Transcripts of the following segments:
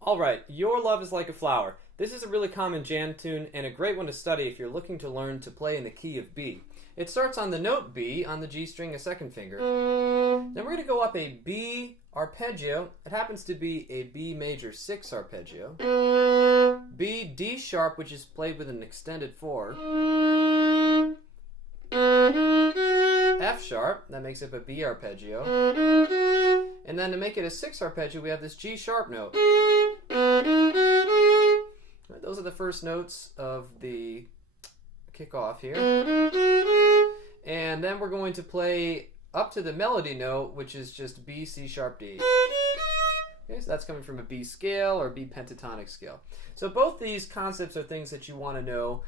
Alright, Your Love is Like a Flower. This is a really common jam tune and a great one to study if you're looking to learn to play in the key of B. It starts on the note B on the G string, a second finger. Then we're going to go up a B arpeggio. It happens to be a B major 6 arpeggio. B, D sharp, which is played with an extended 4. F sharp, that makes up a B arpeggio. And then to make it a 6 arpeggio, we have this G sharp note. Those are the first notes of the kickoff here. And then we're going to play up to the melody note, which is just B, C sharp, D. Okay, so that's coming from a B scale or B pentatonic scale. So both these concepts are things that you want to know.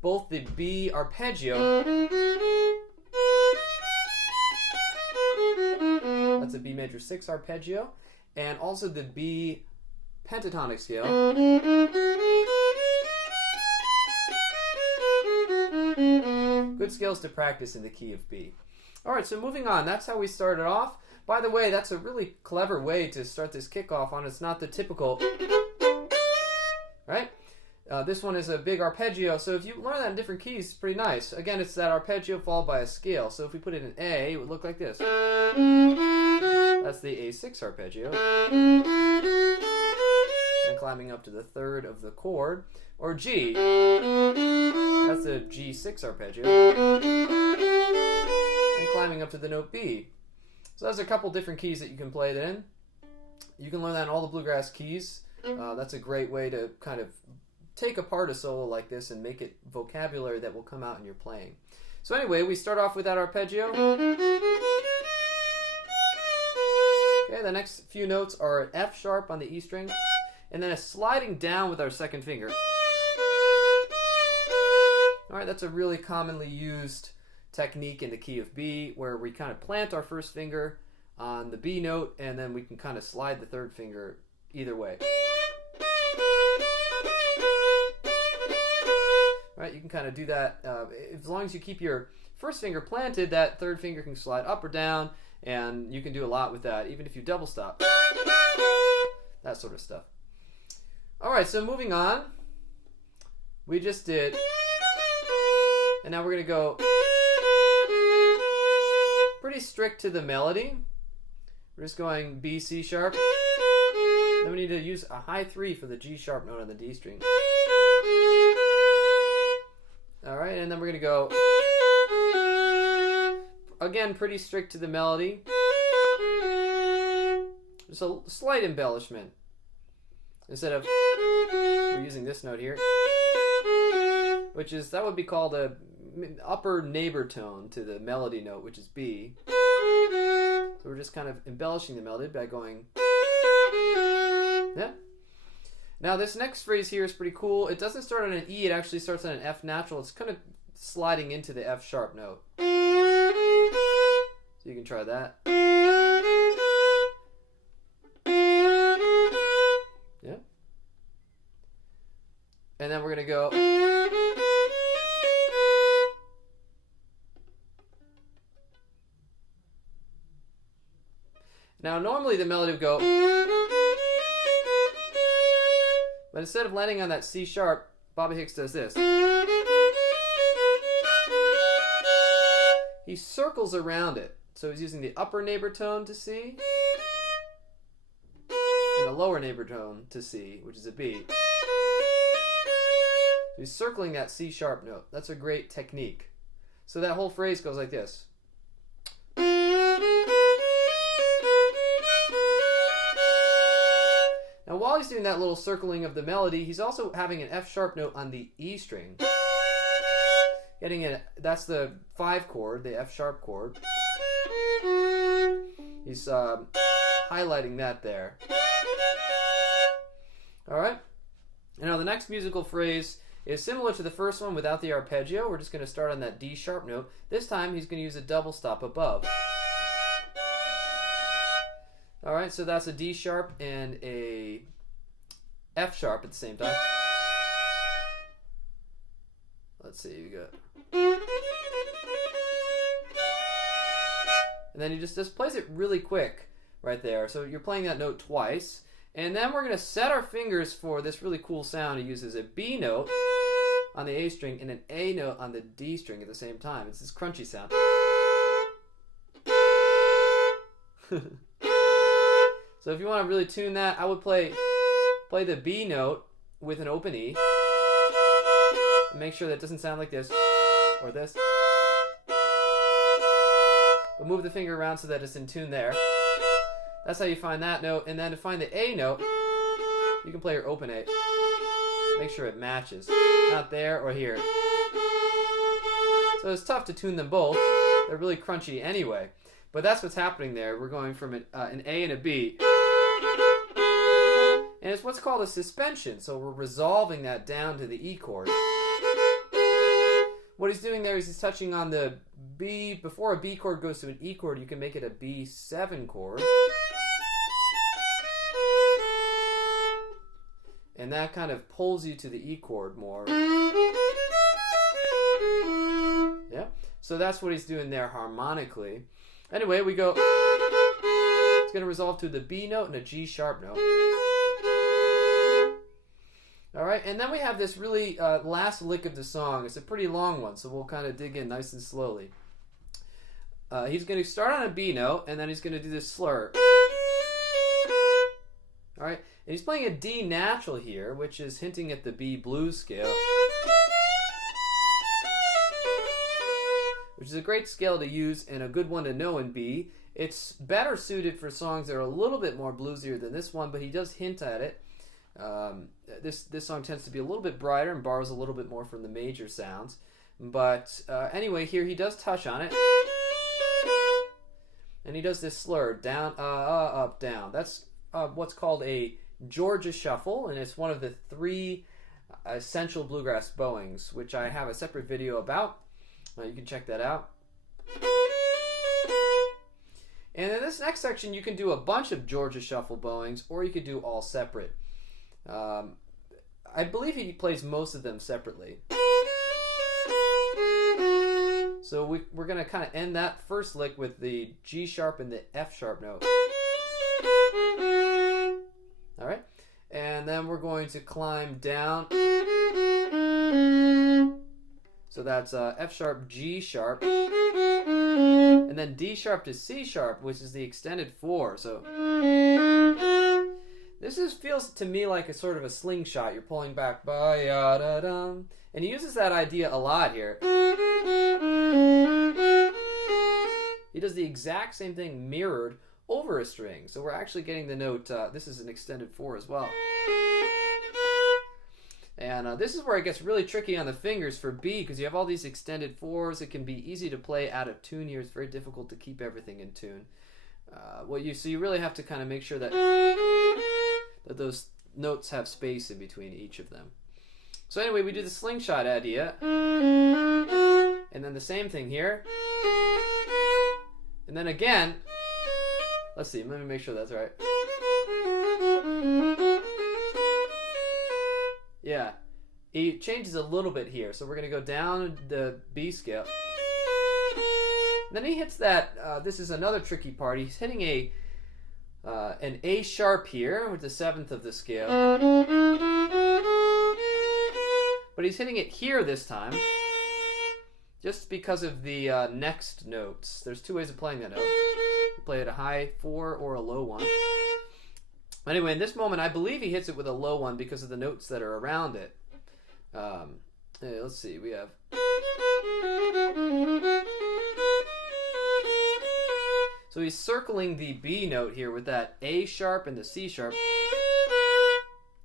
Both the B arpeggio, that's a B major 6 arpeggio, and also the B pentatonic scale. Good scales to practice in the key of B. Alright, so moving on. That's how we started off. By the way, that's a really clever way to start this kickoff on. It's not the typical, right? This one is a big arpeggio, so if you learn that in different keys, it's pretty nice. Again, it's that arpeggio followed by a scale. So if we put it in A, it would look like this. That's the A6 arpeggio. And climbing up to the third of the chord. Or G. That's the G6 arpeggio. And climbing up to the note B. So there's a couple different keys that you can play that in. You can learn that in all the bluegrass keys. That's a great way to kind of take apart a solo like this and make it vocabulary that will come out in your playing. So anyway, we start off with that arpeggio. Okay, the next few notes are an F sharp on the E string, and then a sliding down with our second finger. Alright, that's a really commonly used technique in the key of B, where we kind of plant our first finger on the B note, and then we can kind of slide the third finger either way. Right, you can kind of do that as long as you keep your first finger planted. That third finger can slide up or down, and you can do a lot with that, even if you double stop. That sort of stuff. Alright, so moving on. We just did, and now we're going to go pretty strict to the melody. We're just going B, C sharp. Then we need to use a high 3 for the G sharp note on the D string. Alright, and then we're going to go, again, pretty strict to the melody. Just a slight embellishment. Instead of, we're using this note here, which is, that would be called a upper neighbor tone to the melody note, which is B. So we're just kind of embellishing the melody by going, yeah. Now this next phrase here is pretty cool. It doesn't start on an E, it actually starts on an F natural. It's kind of sliding into the F sharp note. So you can try that. Yeah. And then we're going to go. Now normally the melody would go, but instead of landing on that C sharp, Bobby Hicks does this. He circles around it. So he's using the upper neighbor tone to C and the lower neighbor tone to C, which is a B. So he's circling that C sharp note. That's a great technique. So that whole phrase goes like this. Now while he's doing that little circling of the melody, he's also having an F sharp note on the E string. Getting it, that's the 5 chord, the F sharp chord. He's highlighting that there. Alright. Now the next musical phrase is similar to the first one without the arpeggio. We're just going to start on that D sharp note. This time he's going to use a double stop above. Alright, so that's a D sharp and a F sharp at the same time. Let's see, we got... And then he just plays it really quick right there. So you're playing that note twice. And then we're going to set our fingers for this really cool sound. He uses a B note on the A string and an A note on the D string at the same time. It's this crunchy sound. So if you want to really tune that, I would play the B note with an open E. And make sure that it doesn't sound like this or this. But move the finger around so that it's in tune there. That's how you find that note. And then to find the A note, you can play your open A. Make sure it matches. Not there or here. So it's tough to tune them both. They're really crunchy anyway. But that's what's happening there. We're going from an A and a B. And it's what's called a suspension. So we're resolving that down to the E chord. What he's doing there is he's touching on the B. Before a B chord goes to an E chord, you can make it a B7 chord. And that kind of pulls you to the E chord more. Yeah. So that's what he's doing there harmonically. Anyway, we go. It's going to resolve to the B note and a G sharp note. Alright, and then we have this really last lick of the song. It's a pretty long one, so we'll kind of dig in nice and slowly. He's going to start on a B note, and then he's going to do this slur. Alright, and he's playing a D natural here, which is hinting at the B blues scale. Which is a great scale to use and a good one to know in B. It's better suited for songs that are a little bit more bluesier than this one, but he does hint at it. This song tends to be a little bit brighter and borrows a little bit more from the major sounds. But anyway, here he does touch on it. And he does this slur, down, up, down. That's what's called a Georgia shuffle, and it's one of the 3 essential bluegrass bowings, which I have a separate video about. You can check that out. And in this next section, you can do a bunch of Georgia shuffle bowings, or you could do all separate. I believe he plays most of them separately. So we're going to kind of end that first lick with the G sharp and the F sharp note. Alright? And then we're going to climb down. So that's F sharp, G sharp, and then D sharp to C sharp, which is the extended 4. So this feels to me like a sort of a slingshot. You're pulling back, and he uses that idea a lot here. He does the exact same thing mirrored over a string. So we're actually getting the note. This is an extended 4 as well. And this is where it gets really tricky on the fingers for B, because you have all these extended 4s. It can be easy to play out of tune here. It's very difficult to keep everything in tune. So you really have to kind of make sure that those notes have space in between each of them. So anyway, we do the slingshot idea. And then the same thing here. And then again, let's see, let me make sure that's right. Yeah, he changes a little bit here. So we're going to go down the B scale. Then he hits that, this is another tricky part. He's hitting an A sharp here with the 7th of the scale. But he's hitting it here this time. Just because of the next notes. There's 2 ways of playing that note. You play it a high 4 or a low 1. Anyway, in this moment, I believe he hits it with a low 1 because of the notes that are around it. Let's see, we have... So he's circling the B note here with that A sharp and the C sharp.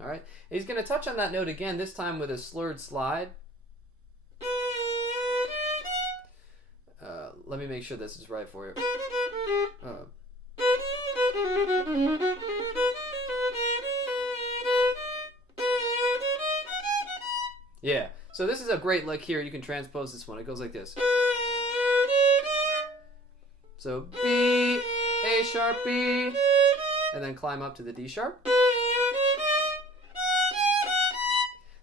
Alright, he's going to touch on that note again, this time with a slurred slide. Let me make sure this is right for you. Yeah. So this is a great lick here. You can transpose this one. It goes like this. So B, A sharp, B, and then climb up to the D sharp.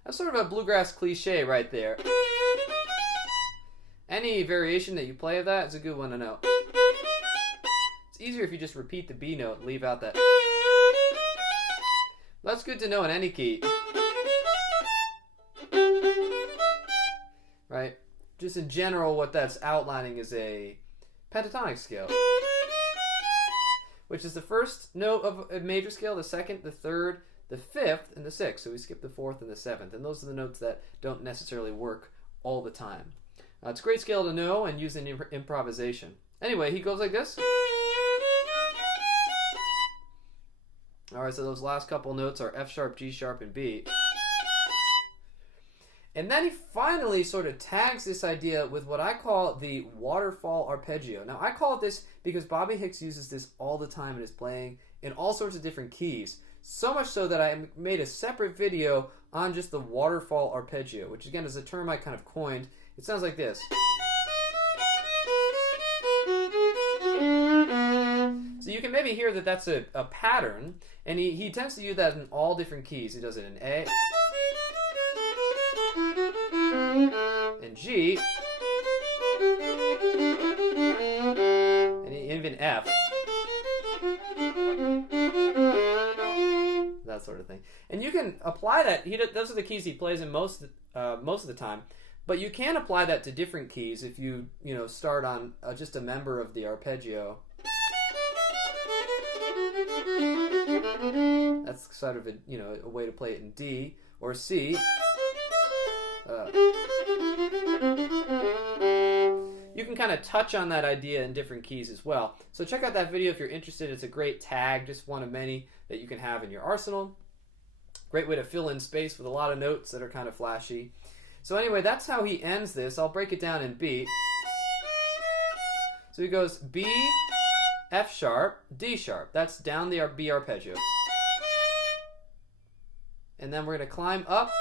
That's sort of a bluegrass cliche right there. Any variation that you play of that is a good one to know. It's easier if you just repeat the B note and leave out that. That's good to know in any key. Right? Just in general, what that's outlining is a pentatonic scale, which is the first note of a major scale, the second, the third, the fifth, and the sixth. So we skip the fourth and the seventh. And those are the notes that don't necessarily work all the time. It's a great scale to know and use in improvisation. Anyway, he goes like this. Alright, so those last couple notes are F sharp, G sharp, and B. And then he finally sort of tags this idea with what I call the Waterfall Arpeggio. Now, I call it this because Bobby Hicks uses this all the time in his playing in all sorts of different keys. So much so that I made a separate video on just the Waterfall Arpeggio, which again is a term I kind of coined. It sounds like this. So you can maybe hear that that's a pattern, and he tends to use that in all different keys. He does it in A, in G, and even F. That sort of thing. And you can apply that. Those are the keys he plays in most of the time. But you can apply that to different keys if you start on just a member of the arpeggio. That's sort of a way to play it in D or C. You can kind of touch on that idea in different keys as well. So check out that video if you're interested. It's a great tag, just one of many that you can have in your arsenal. Great way to fill in space with a lot of notes that are kind of flashy. So anyway, that's how he ends this. I'll break it down in B. So he goes B, F sharp, D sharp. That's down the B arpeggio. And then we're going to climb up.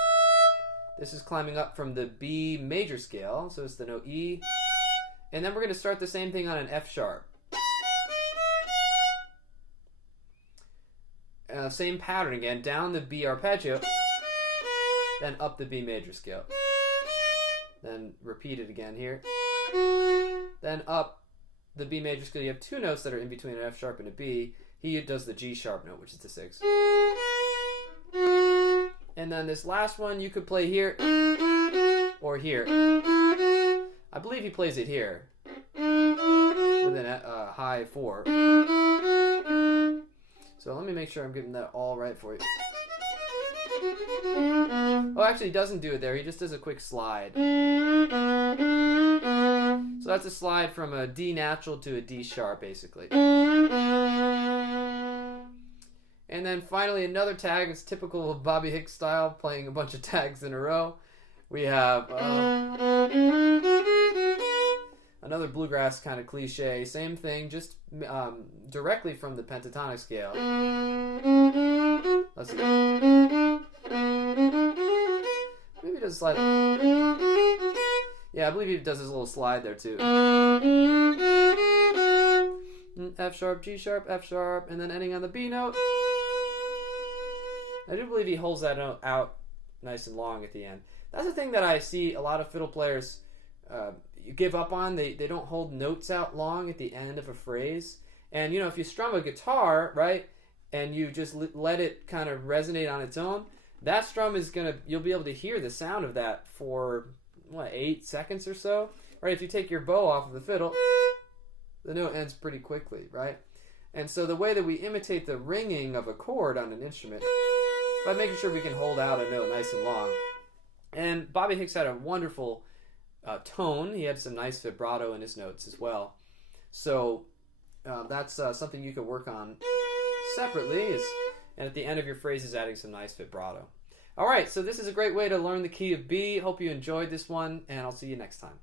This is climbing up from the B major scale, so it's the note E. And then we're going to start the same thing on an F sharp. Same pattern again, down the B arpeggio, then up the B major scale. Then repeat it again here. Then up the B major scale. You have two notes that are in between an F sharp and a B. He does the G sharp note, which is the sixth. And then this last one you could play here or here. I believe he plays it here with a high 4. So let me make sure I'm getting that all right for you. Oh, actually, he doesn't do it there. He just does a quick slide. So that's a slide from a D natural to a D sharp, basically. And then finally, another tag. It's typical of Bobby Hicks style, playing a bunch of tags in a row. We have another bluegrass kind of cliche. Same thing, just directly from the pentatonic scale. Let's see. Maybe he does a slide. Yeah, I believe he does his little slide there too. F sharp, G sharp, F sharp, and then ending on the B note. I do believe he holds that note out nice and long at the end. That's the thing that I see a lot of fiddle players give up on. They don't hold notes out long at the end of a phrase. And if you strum a guitar, right, and you just let it kind of resonate on its own, that strum is you'll be able to hear the sound of that for 8 seconds or so. Right? If you take your bow off of the fiddle, the note ends pretty quickly, right? And so the way that we imitate the ringing of a chord on an instrument is by making sure we can hold out a note nice and long. And Bobby Hicks had a wonderful tone. He had some nice vibrato in his notes as well. So that's something you can work on separately, and at the end of your phrases adding some nice vibrato. All right, so this is a great way to learn the key of B. Hope you enjoyed this one, and I'll see you next time.